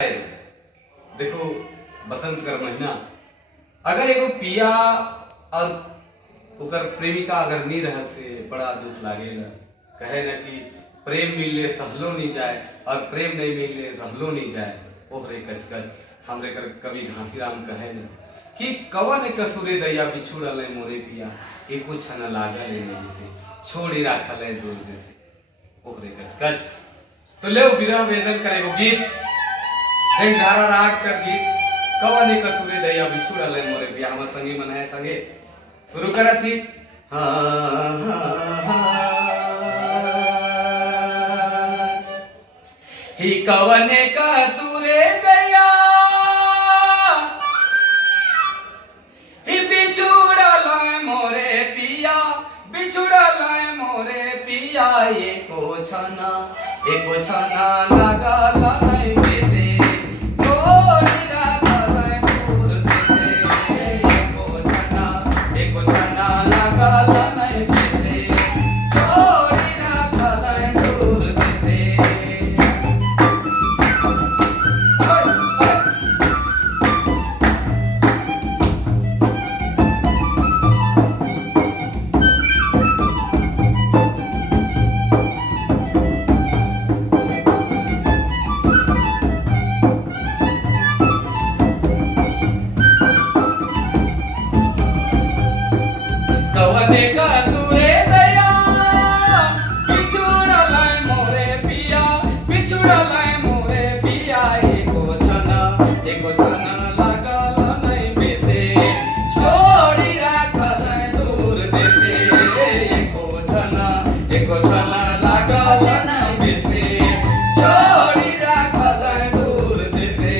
देखो बसंत कर महीना अगर एगो पिया और ओकर प्रेमिका अगर नहीं रह से बड़ा दुख लागेला। कहे ना कि प्रेम मिलले सहलो नहीं जाए और प्रेम नहीं मिलले रहलो नहीं जाए। ओहरे कचकच हमरे कर कवि घासीराम कहे ना कि कवन कसूरे दैया बिछुड़ल मोरे पिया एको छन लागल से छोड़ी राखल दूर से। ओहरे कचकच तो ले विरह वेदन करेगो गीत धारा राग कर गीत कवन कसूरे दैया बिछुड़ल मोरे पिया। हमर संगी मन है संगे शुरू करत थी। ही कवन कसूरे दैया ही बिछुड़ल मोरे पिया बिछुड़ल मोरे पिया एको छना लागल नहीं बेसे छोड़ी राखल दूर देसे। एको छना लागल नहीं बेसे छोड़ी राखल दूर देसे। कवने कसूरे दैया बिछुड़ल मोरे पिया बिछुड़ल मोरे पिया एको छना लागल नहीं बेसे छोड़ी राखल दूर देसे। एको छना लागल नहीं बेसे छोड़ी राखल दूर देसे।